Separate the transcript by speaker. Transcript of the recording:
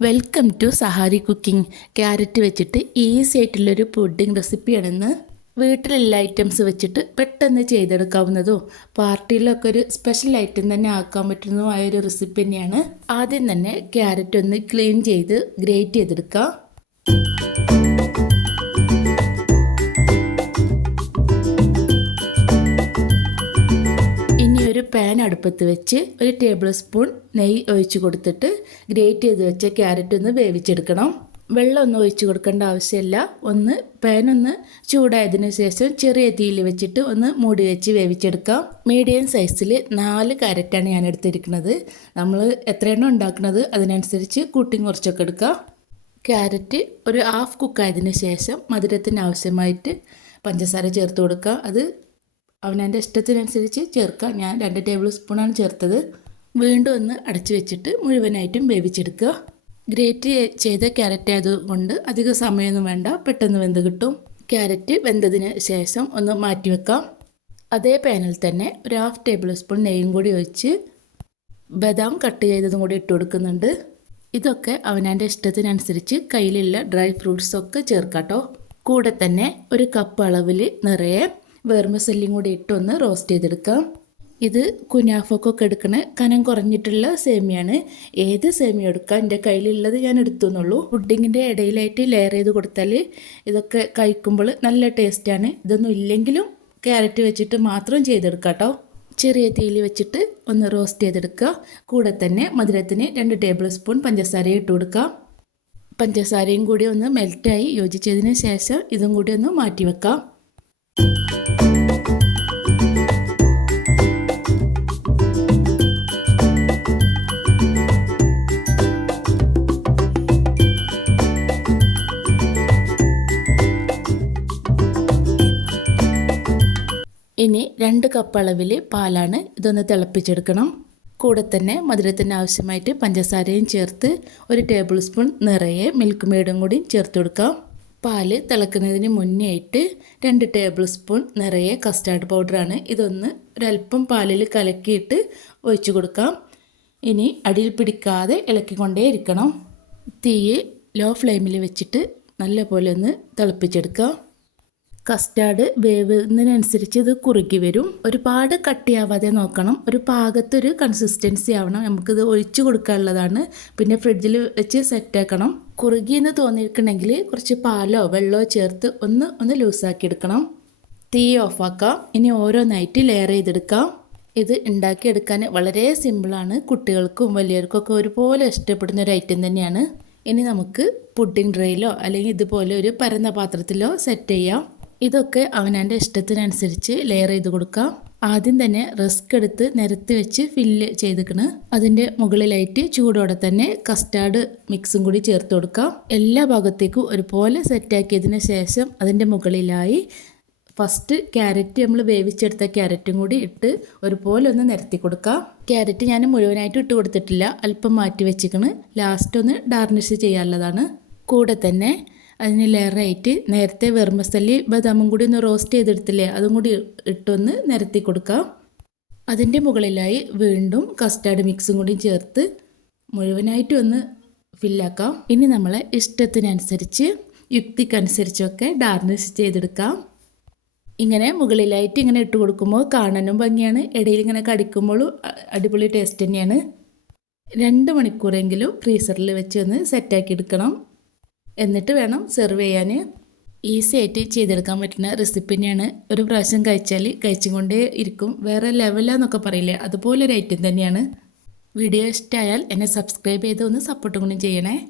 Speaker 1: Welcome to Sahari cooking carrot വെച്ചിട്ട് easy ആയിട്ടുള്ളൊരു pudding റെസിപ്പിയാണെന്ന് വീട്ടിലുള്ള ഐറ്റംസ് വെച്ചിട്ട് പെട്ടെന്ന് ചെയ്തെടുക്കാവുന്നതും പാർട്ടിയിലൊക്കെ ഒരു സ്പെഷ്യൽ ഐറ്റം തന്നെ ആക്കാൻ പറ്റുന്നതുമായ ഒരു റെസിപ്പി തന്നെയാണ്. ആദ്യം തന്നെ ക്യാരറ്റ് ഒന്ന് ക്ലീൻ ചെയ്ത് ഗ്രേറ്റ് ചെയ്തെടുക്കാം. ഒരു പാൻ അടുപ്പത്ത് വെച്ച് ഒരു ടേബിൾ സ്പൂൺ നെയ്യ് ഒഴിച്ച് കൊടുത്തിട്ട് ഗ്രേറ്റ് ചെയ്ത് വെച്ച ക്യാരറ്റ് ഒന്ന് വേവിച്ചെടുക്കണം. വെള്ളം ഒന്നും ഒഴിച്ച് കൊടുക്കേണ്ട ആവശ്യമില്ല. ഒന്ന് പാൻ ഒന്ന് ചൂടായതിന് ശേഷം ചെറിയ തീയിൽ വെച്ചിട്ട് ഒന്ന് മൂടി വെച്ച് വേവിച്ചെടുക്കാം. മീഡിയം സൈസിൽ നാല് ക്യാരറ്റാണ് ഞാൻ എടുത്തിരിക്കുന്നത്. നമ്മൾ എത്രയെണ്ണം ഉണ്ടാക്കുന്നത് അതിനനുസരിച്ച് കൂട്ടിയും കുറച്ചൊക്കെ എടുക്കാം. ക്യാരറ്റ് ഒരു ഹാഫ് കുക്കായതിന് ശേഷം മധുരത്തിന് ആവശ്യമായിട്ട് പഞ്ചസാര ചേർത്ത് കൊടുക്കുക അത് അവനവന്റെ ഇഷ്ടത്തിനനുസരിച്ച് ചേർക്കുക. ഞാൻ രണ്ട് ടേബിൾ സ്പൂണാണ് ചേർത്തത്. വീണ്ടും ഒന്ന് അടച്ചു വെച്ചിട്ട് മുഴുവനായിട്ടും വേവിച്ചെടുക്കുക. ഗ്രേറ്റ് ചെയ്ത ക്യാരറ്റ് ആയതുകൊണ്ട് അധിക സമയമൊന്നും വേണ്ട. പെട്ടെന്ന് വെന്ത് കിട്ടും. ക്യാരറ്റ് വെന്തതിന് ശേഷം ഒന്ന് മാറ്റി വെക്കാം. അതേ പാനിൽ തന്നെ ഒരു ഹാഫ് ടേബിൾ സ്പൂൺ നെയ്യും കൂടി ഒഴിച്ച് ബദാം കട്ട് ചെയ്തതും കൂടി ഇട്ട് കൊടുക്കുന്നുണ്ട്. ഇതൊക്കെ അവനവന്റെ ഇഷ്ടത്തിനനുസരിച്ച് കയ്യിലുള്ള ഡ്രൈ ഫ്രൂട്ട്സൊക്കെ ചേർക്കാട്ടോ. കൂടെ തന്നെ ഒരു കപ്പ് അളവിൽ നിറയെ വെർമസെല്ലും കൂടി ഇട്ടൊന്ന് റോസ്റ്റ് ചെയ്തെടുക്കാം. ഇത് കുനാഫൊക്കെ എടുക്കണ കനം കുറഞ്ഞിട്ടുള്ള സേമിയാണ്. ഏത് സേമിയ എടുക്കാം? എന്റെ കയ്യിലുള്ളത് ഞാൻ എടുത്തു എന്നുള്ളൂ പുഡിങ്ങിന്റെ ഇടയിലായിട്ട് ലെയർ ചെയ്ത് കൊടുത്താൽ ഇതൊക്കെ കഴിക്കുമ്പോൾ നല്ല ടേസ്റ്റാണ് ഇതൊന്നും ഇല്ലെങ്കിലും ക്യാരറ്റ് വെച്ചിട്ട് മാത്രം ചെയ്തെടുക്കാം കേട്ടോ ചെറിയ തീയിൽ വെച്ചിട്ട് ഒന്ന് റോസ്റ്റ് ചെയ്തെടുക്കുക കൂടെ തന്നെ മധുരത്തിന് രണ്ട് ടേബിൾ സ്പൂൺ പഞ്ചസാര ഇട്ട് കൊടുക്കുക പഞ്ചസാരയും കൂടി ഒന്ന് മെൽറ്റായി യോജിച്ചതിന് ശേഷം ഇതും കൂടി ഒന്ന് മാറ്റി വെക്കാം. ഇനി രണ്ട് കപ്പ് അളവിൽ പാലാണ് ഇതൊന്ന് തിളപ്പിച്ചെടുക്കണം. കൂടെ തന്നെ മധുരത്തിന് ആവശ്യമായിട്ട് പഞ്ചസാരയും ചേർത്ത് ഒരു ടേബിൾ സ്പൂൺ നിറയെ മിൽക്ക് മെയ്ഡും കൂടി ചേർത്ത് കൊടുക്കാം. പാൽ തിളക്കുന്നതിന് മുന്നേ ആയിട്ട് രണ്ട് ടേബിൾ സ്പൂൺ നിറയെ കസ്റ്റാർഡ് പൗഡറാണ്. ഇതൊന്ന് ഒരല്പം പാലിൽ കലക്കിയിട്ട് ഒഴിച്ചു കൊടുക്കാം. ഇനി അടിയിൽ പിടിക്കാതെ ഇളക്കിക്കൊണ്ടേ ഇരിക്കണം. തീ ലോ ഫ്ലെയിമിൽ വെച്ചിട്ട് നല്ല പോലെ ഒന്ന് തിളപ്പിച്ചെടുക്കാം കസ്റ്റാർഡ് വേവുന്നതിനനുസരിച്ച് ഇത് കുറുകി വരും. ഒരുപാട് കട്ടിയാവാതെ നോക്കണം. ഒരു പാകത്തൊരു കൺസിസ്റ്റൻസി ആവണം. നമുക്കിത് ഒഴിച്ചു കൊടുക്കാനുള്ളതാണ്. പിന്നെ ഫ്രിഡ്ജിൽ വെച്ച് സെറ്റാക്കണം കുറുകി എന്ന് തോന്നിയിരിക്കണമെങ്കിൽ കുറച്ച് പാലോ വെള്ളമോ ചേർത്ത് ഒന്ന് ഒന്ന് ലൂസാക്കി എടുക്കണം. തീ ഓഫാക്കാം ഇനി ഓരോന്നായിട്ട് ലെയർ ചെയ്തെടുക്കാം. ഇത് ഉണ്ടാക്കിയെടുക്കാൻ വളരെ സിമ്പിളാണ് കുട്ടികൾക്കും വലിയവർക്കൊക്കെ ഒരുപോലെ ഇഷ്ടപ്പെടുന്ന ഒരു ഐറ്റം തന്നെയാണ്. ഇനി നമുക്ക് പുഡിംഗ് ട്രേയിലോ അല്ലെങ്കിൽ ഇതുപോലെ ഒരു പരന്ന പാത്രത്തിലോ സെറ്റ് ചെയ്യാം. ഇതൊക്കെ അവനവന്റെ ഇഷ്ടത്തിനനുസരിച്ച് ലെയർ ചെയ്ത് കൊടുക്കാം. ആദ്യം തന്നെ റിസ്ക് എടുത്ത് നിരത്തി വെച്ച് ഫില്ല് ചെയ്തിക്കണ്. അതിന്റെ മുകളിലായിട്ട് ചൂടോടെ തന്നെ കസ്റ്റാർഡ് മിക്സും കൂടി ചേർത്ത് കൊടുക്കാം. എല്ലാ ഭാഗത്തേക്കും ഒരുപോലെ സെറ്റാക്കിയതിന് ശേഷം അതിന്റെ മുകളിലായി ഫസ്റ്റ് ക്യാരറ്റ് നമ്മൾ വേവിച്ചെടുത്ത ക്യാരറ്റും കൂടി ഇട്ട് ഒരുപോലെ ഒന്ന് നിരത്തി കൊടുക്കാം. ക്യാരറ്റ് ഞാൻ മുഴുവനായിട്ട് ഇട്ട് കൊടുത്തിട്ടില്ല. അല്പം മാറ്റി വെച്ചിക്കണ്. ലാസ്റ്റ് ഒന്ന് ഡാർണിഷ് ചെയ്യാനുള്ളതാണ്. കൂടെ തന്നെ അതിന് ലെയറായിട്ട് നേരത്തെ വെർമസല്ലി ബദാമും കൂടി ഒന്ന് റോസ്റ്റ് ചെയ്തെടുത്തില്ലേ അതും കൂടി ഇട്ടൊന്ന് നിരത്തി കൊടുക്കാം. അതിന്റെ മുകളിലായി വീണ്ടും കസ്റ്റാർഡ് മിക്സും കൂടി ചേർത്ത് മുഴുവനായിട്ട് ഒന്ന് ഫില്ലാക്കാം. ഇനി നമ്മളെ ഇഷ്ടത്തിനനുസരിച്ച് യുക്തിക്കനുസരിച്ചൊക്കെ ഡാർണിഷ് ചെയ്തെടുക്കാം. ഇങ്ങനെ മുകളിലായിട്ട് ഇങ്ങനെ ഇട്ട് കൊടുക്കുമ്പോൾ കാണാനും ഭംഗിയാണ്. ഇടയിൽ ഇങ്ങനെ കടിക്കുമ്പോഴും അടിപൊളി ടേസ്റ്റ് തന്നെയാണ്. രണ്ട് മണിക്കൂറെങ്കിലും ഫ്രീസറിൽ വെച്ച് ഒന്ന് സെറ്റാക്കി എടുക്കണം എന്നിട്ട് വേണം സെർവ് ചെയ്യാൻ ഈസി ആയിട്ട് ചെയ്തെടുക്കാൻ പറ്റുന്ന റെസിപ്പി തന്നെയാണ്. ഒരു പ്രാവശ്യം കഴിച്ചാൽ കഴിച്ചും കൊണ്ടേ ഇരിക്കും. വേറെ ലെവലാന്നൊക്കെ പറയില്ലേ? അതുപോലെ ഒരു ഐറ്റം തന്നെയാണ്. വീഡിയോ ഇഷ്ടമായാൽ എന്നെ സബ്സ്ക്രൈബ് ചെയ്ത് ഒന്ന് സപ്പോർട്ടും കൂടി ചെയ്യണേ.